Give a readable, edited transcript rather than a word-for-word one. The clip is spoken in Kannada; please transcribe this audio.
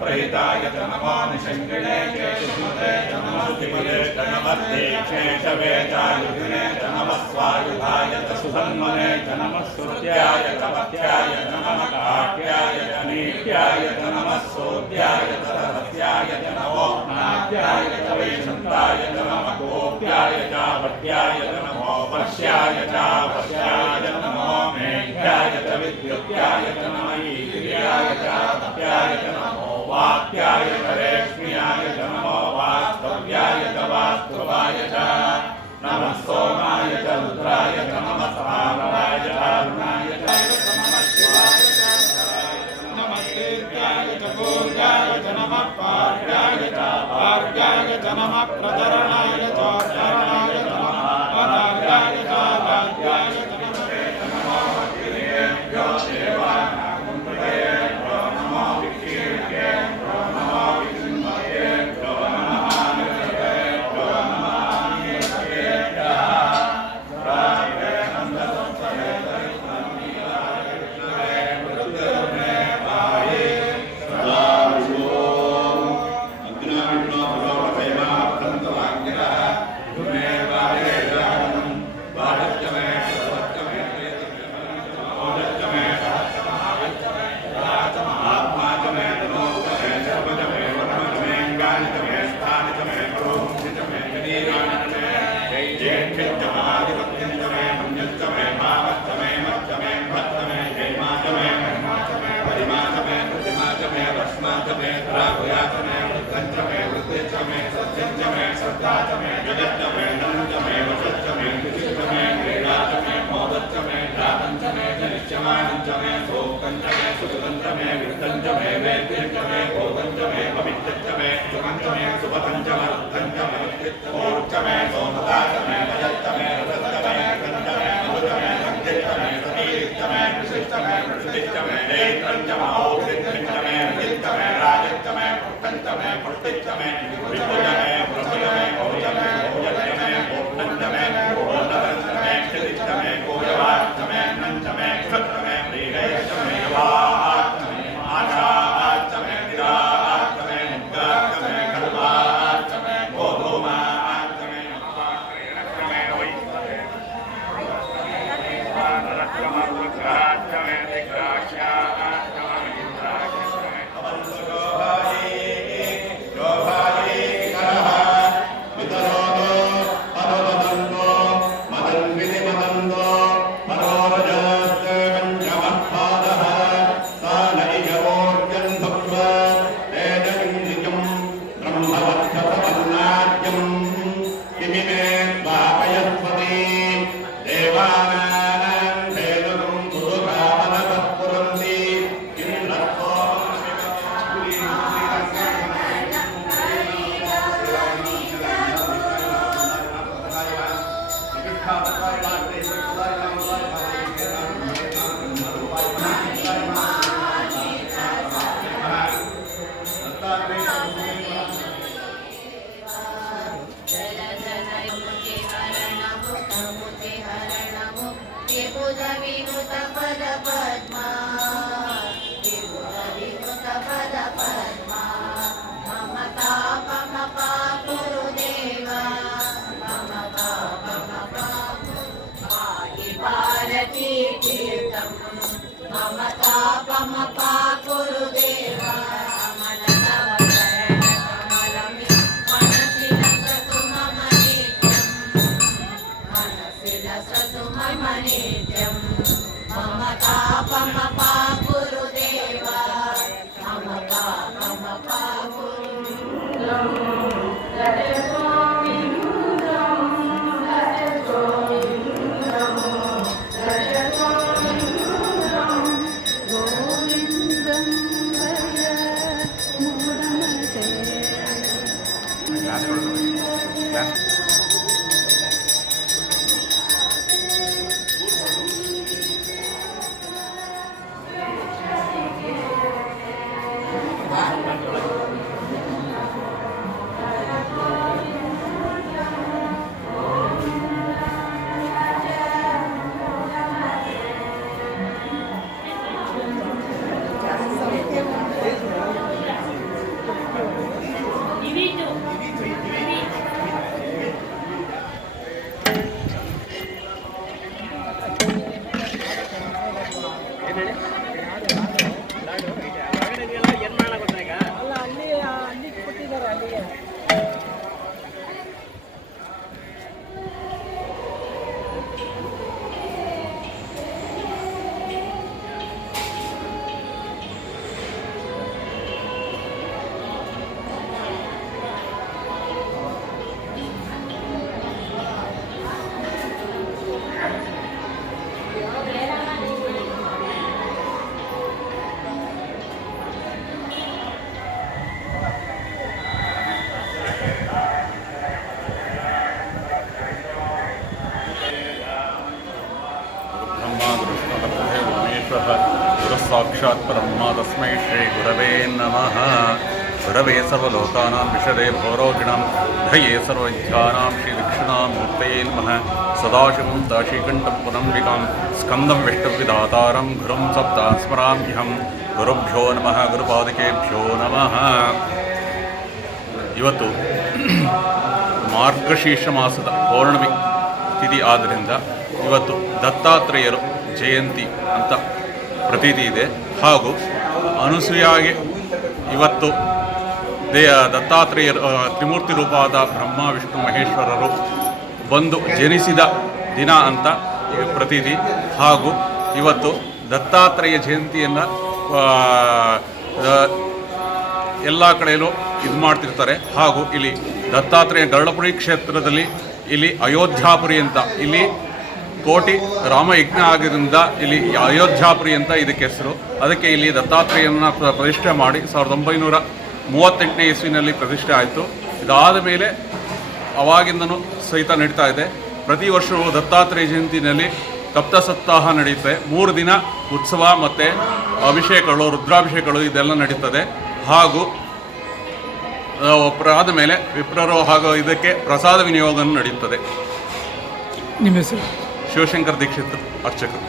प्रहिताय च नमो निषङ्गिणे केशुमते च नमो दिपदे च नमः दीक्षेशवे चायुधिने च नमः स्वायुधाय च सुधन्वने च नमः श्रुत्याय च पत्याय च नमः काट्याय च नीत्याय च नमः सोद्याय च रहस्याय च नमो नाट्याय च वैशन्ताय च नमः गोप्याय च भट्याय च नमो वर्ष्याय च वर्ष्याय च नमो मेघ्याय च विद्युत्याय च नमः ईर्याय च तप्याय च नमो वाक्याय च रेक्ष्म्याय च नमो वास्तव्याय च वास्तवाय च नमः सोमाय च रुद्राय च नमः सामराय च अरुणाय च नमः शिवाय च नमः तीर्थाय च पूर्याय च नमः पार्याय च पार्याय च नमः प्रतरणाय च चरणाय च नमः अनार्याय च राज्याय च नमो अग्निभ्यो देवानां कुण्डलेभ्यो नमो विकीर्णेभ्यो नमो विष्णुभ्यो नमः निरतेभ्यो नमः नीलकेभ्यः राये नन्दसंसरे दरिद्रमीलाय विष्णवे मृत्युर्मे पाहि सदा विष्णोः अग्निविष्णो भगवतेमाप्तन्तवाङ्गिरः गुणे वाये जागनं वादच्चमे सत्वच्चमे ओदच्चमे सहस्रमहाविच्चमे राचमहात्माचमे नमोच्चमे सर्वचमे वनमचमे गानिचमे स्थानिचमे प्रोक्षिचमे गणीराणचमे जैज्येक्षिच्चमादिपत्यञ्चमे पुण्यच्चमे भावच्चमे मच्चमे भक्तमे जैमाचमे महिमाचमे परिमाचमे प्रतिमाचमे भस्माचमे द्राभुयाचमे वृद्धञ्चमे वृद्धिच्चमे सत्यञ्चमे श्रद्धाचमे जगच्चमे नन्दचमे वशच्चमे कृतिच्चमे क्रीडाचमे मोदच्चमे रातञ्चमे जनिष्यमानञ्चमे सोक्तञ्चमे सुकृतञ्चमे विद्धञ्चमे वेद्यञ्चमे भोगञ्चमे पवित्रञ्चमे सुमञ्चमे सुपथञ्चमे रुद्धञ्चमे ऊर्चमे सोमताचमे भजच्चमे रथच्चमे गञ्चमे अमृतमे सञ्चिच्चमे सतीरिच्चमे कृषिच्चमे प्रसुतिच्चमे जैत्रञ्चमे औषिध्यञ्चमे रजिच्चमे राजच्चमे पुष्टञ्चमे पुष्टिच्चमे विद्युजमे प्रभुजमे भोजमे भोजच्चमे भोक्तञ्चमे भोजतञ्चमे क्षितिच्चमे गोजवाच्चमे नञ्चमे क्षत्रमे प्रीडयच्चमे यवाच्चमे आशाच्चमे निराच्चमे मुग्गाच्चमे खल्वाच्चमे गोधूमाच्चमे नमस्कारेणच्चमे वैश्वानरक्रमवृक्षाच्चमे दिग्राक्ष्याच्चमे इंद्राच्चमे अवल्लशोभाये शोभाये करः वितरोदो अदोदन्तो मदन्विनिमदन्तो मनोरजास्ते पञ्चमःपादः सानैकवोर्जन् भक्त्वा तेजलिङ्गिकम् ब्रह्मवक्षसपन्नाद्यम् किमिमे पापयस्पति देवानां भेदुं सुदुःखामनतः पुरन्ति किं शिलसतु मम नित्यं मम तापमपा गुरुदेव मम तापमपा साक्षात् परब्रह्म तस्मै श्री गुरवे नमः। गुरवे सर्वलोकानां विशदे भवरोगिणां धये सर्वविद्यानां श्रीदक्षिणामूर्तये नमः। सदाशिवं दाशीकण्ठं पुनम्बिकां स्कन्दं विष्णुविधातारं गुरुं सप्ता स्मराम्यहं। गुरुभ्यो नमः, गुरुपादकेभ्यो नमः। ಇವತ್ತು ಮಾರ್ಗಶೀರ್ಷ ಮಾಸದ ಪೌರ್ಣಮಿ ತಿಥಿ ಆದ್ದರಿಂದ ಇವತ್ತು ದತ್ತಾತ್ರೇಯರು ಜಯಂತಿ ಅಂತ ಪ್ರತೀತಿ ಇದೆ. ಹಾಗೂ ಅನುಸೂಯಾಗೆ ಇವತ್ತು ದತ್ತಾತ್ರೇಯರು ತ್ರಿಮೂರ್ತಿ ರೂಪವಾದ ಬ್ರಹ್ಮ ವಿಷ್ಣು ಮಹೇಶ್ವರರು ಬಂದು ಜನಿಸಿದ ದಿನ ಅಂತ ಪ್ರತೀತಿ. ಹಾಗೂ ಇವತ್ತು ದತ್ತಾತ್ರೇಯ ಜಯಂತಿಯನ್ನು ಎಲ್ಲ ಕಡೆಯಲ್ಲೂ ಇದು ಮಾಡ್ತಿರ್ತಾರೆ. ಹಾಗೂ ಇಲ್ಲಿ ದತ್ತಾತ್ರೇಯ ಗರುಡಪುರಿ ಕ್ಷೇತ್ರದಲ್ಲಿ ಇಲ್ಲಿ ಅಯೋಧ್ಯಾಪುರಿ ಅಂತ ಇಲ್ಲಿ ಕೋಟಿ ರಾಮಯಜ್ಞ ಆಗಿದ್ದರಿಂದ ಇಲ್ಲಿ ಅಯೋಧ್ಯಾಪುರಿ ಅಂತ ಇದಕ್ಕೆ ಹೆಸರು. ಅದಕ್ಕೆ ಇಲ್ಲಿ ದತ್ತಾತ್ರೇಯನ ಪ್ರತಿಷ್ಠೆ ಮಾಡಿ 1938ನೇ ಇಸ್ವಿನಲ್ಲಿ ಪ್ರತಿಷ್ಠೆ ಆಯಿತು. ಇದಾದ ಮೇಲೆ ಅವಾಗಿಂದನೂ ಸಹಿತ ನಡೀತಾ ಇದೆ. ಪ್ರತಿ ವರ್ಷವೂ ದತ್ತಾತ್ರೇಯ ಜಯಂತಿನಲ್ಲಿ ತಪ್ತ ಸಪ್ತಾಹ ನಡೆಯುತ್ತೆ. 3 ದಿನ ಉತ್ಸವ ಮತ್ತು ಅಭಿಷೇಕಗಳು, ರುದ್ರಾಭಿಷೇಕಗಳು ಇದೆಲ್ಲ ನಡೀತದೆ. ಹಾಗೂ ಆದ ಮೇಲೆ ವಿಪ್ರರು ಹಾಗೂ ಇದಕ್ಕೆ ಪ್ರಸಾದ ವಿನಿಯೋಗ ನಡೆಯುತ್ತದೆ. ನಿಮ್ಮ ಹೆಸರು? ಶಿವಶಂಕರ್ ದೀಕ್ಷಿತ್, ಅರ್ಚಕರು.